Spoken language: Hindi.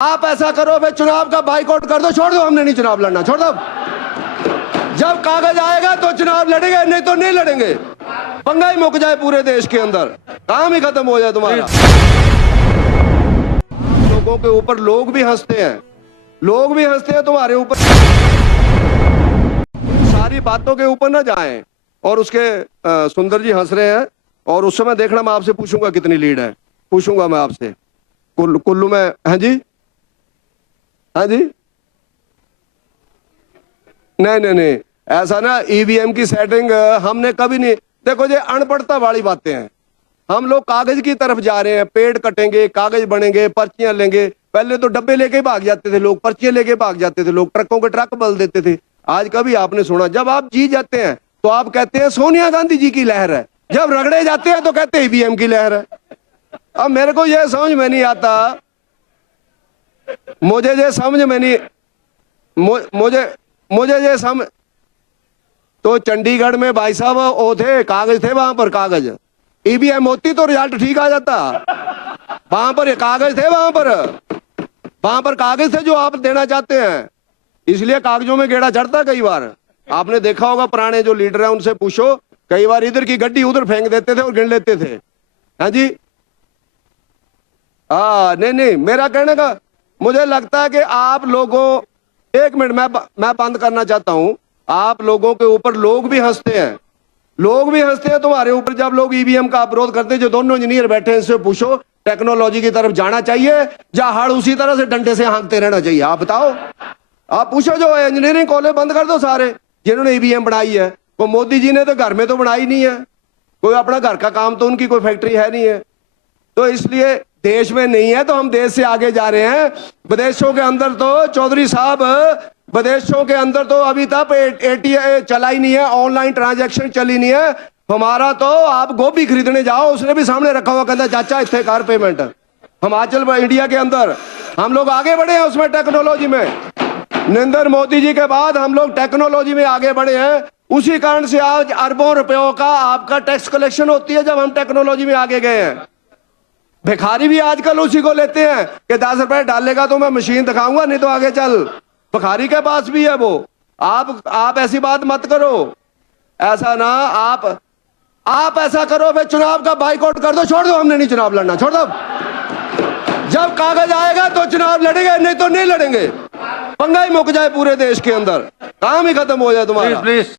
आप ऐसा करो, फिर चुनाव का बाइकआउट कर दो, छोड़ दो, हमने नहीं चुनाव लड़ना, छोड़ दो। जब कागज आएगा तो चुनाव लड़ेंगे, नहीं तो नहीं लड़ेंगे। पंगा ही मुक जाए पूरे देश के अंदर, काम ही खत्म हो जाए तुम्हारा। लोगों के ऊपर लोग भी हंसते हैं, लोग भी हंसते हैं तुम्हारे ऊपर। सारी बातों के ऊपर ना जाएं। और उसके सुंदर जी हंस रहे हैं, और उस समय देखना मैं आपसे पूछूंगा कितनी लीड है, पूछूंगा मैं आपसे। कुल्लू में, हाँ जी, हाँ जी, नहीं नहीं नहीं, ऐसा ना ईवीएम की सेटिंग हमने कभी नहीं। देखो ये अनपढ़ता वाली बातें हैं। हम लोग कागज की तरफ जा रहे हैं, पेड़ कटेंगे, कागज बनेंगे, पर्चियां लेंगे। पहले तो डब्बे लेके भाग जाते थे लोग, पर्चियां लेके भाग जाते थे लोग, ट्रकों के ट्रक बदल देते थे। आज कभी आपने सुना? जब आप जीत जाते हैं तो आप कहते हैं सोनिया गांधी जी की लहर है, जब रगड़े जाते हैं तो कहते हैं ईवीएम की लहर है। अब मेरे को यह समझ में नहीं आता, मुझे ये समझ में नहीं, मुझे ये समझ। तो चंडीगढ़ में भाई साहब वो थे, कागज थे वहां पर, कागज। ईवीएम होती तो रिजल्ट ठीक आ जाता। वहां पर कागज थे, वहां पर कागज थे जो आप देना चाहते हैं, इसलिए कागजों में गेड़ा चढ़ता। कई बार आपने देखा होगा, पुराने जो लीडर हैं उनसे पूछो, कई बार इधर की गड्डी उधर फेंक देते थे और गिन लेते थे। हाँ जी, नहीं नहीं, मेरा कहने का, मुझे लगता है कि आप लोगों, एक मिनट मैं बंद करना चाहता हूं। आप लोगों के ऊपर लोग भी हंसते हैं, लोग भी हंसते हैं तुम्हारे ऊपर जब लोग ईवीएम का अवरोध करते हैं। जो दोनों इंजीनियर बैठे हैं, इनसे पूछो टेक्नोलॉजी की तरफ जाना चाहिए या हड़ उसी तरह से डंडे से हाँकते रहना चाहिए? आप बताओ, आप पूछो। जो इंजीनियरिंग कॉलेज बंद कर दो सारे, जिन्होंने ईवीएम बनाई है। वो मोदी जी ने तो घर में तो बनाई नहीं है, कोई अपना घर का काम तो उनकी कोई फैक्ट्री है नहीं है। तो इसलिए देश में नहीं है तो हम देश से आगे जा रहे हैं। विदेशों के अंदर तो चौधरी साहब, विदेशों के अंदर तो अभी तक एटीएम चला ही नहीं है, ऑनलाइन ट्रांजैक्शन चली नहीं है। हमारा तो आप गोभी खरीदने जाओ, उसने भी सामने रखा हुआ, कहता चाचा इतने कार पेमेंट। हिमाचल इंडिया के अंदर हम लोग आगे बढ़े हैं उसमें, टेक्नोलॉजी में। नरेंद्र मोदी जी के बाद हम लोग टेक्नोलॉजी में आगे बढ़े हैं। उसी कारण से आज अरबों रुपयों का आपका टैक्स कलेक्शन होती है, जब हम टेक्नोलॉजी में आगे गए हैं। भिखारी भी आजकल उसी को लेते हैं कि 10 रुपए डालेगा तो मैं मशीन दिखाऊंगा, नहीं तो आगे चल। भिखारी के पास भी है वो। आप ऐसी बात मत करो, ऐसा ना। आप ऐसा करो, फिर चुनाव का बाइकआउट कर दो, छोड़ दो, हमने नहीं चुनाव लड़ना, छोड़ दो। जब कागज आएगा तो चुनाव लड़ेंगे, नहीं तो नहीं लड़ेंगे। पंगा ही मुक जाए पूरे देश के अंदर, काम ही खत्म हो जाए तुम्हारा। प्लीज।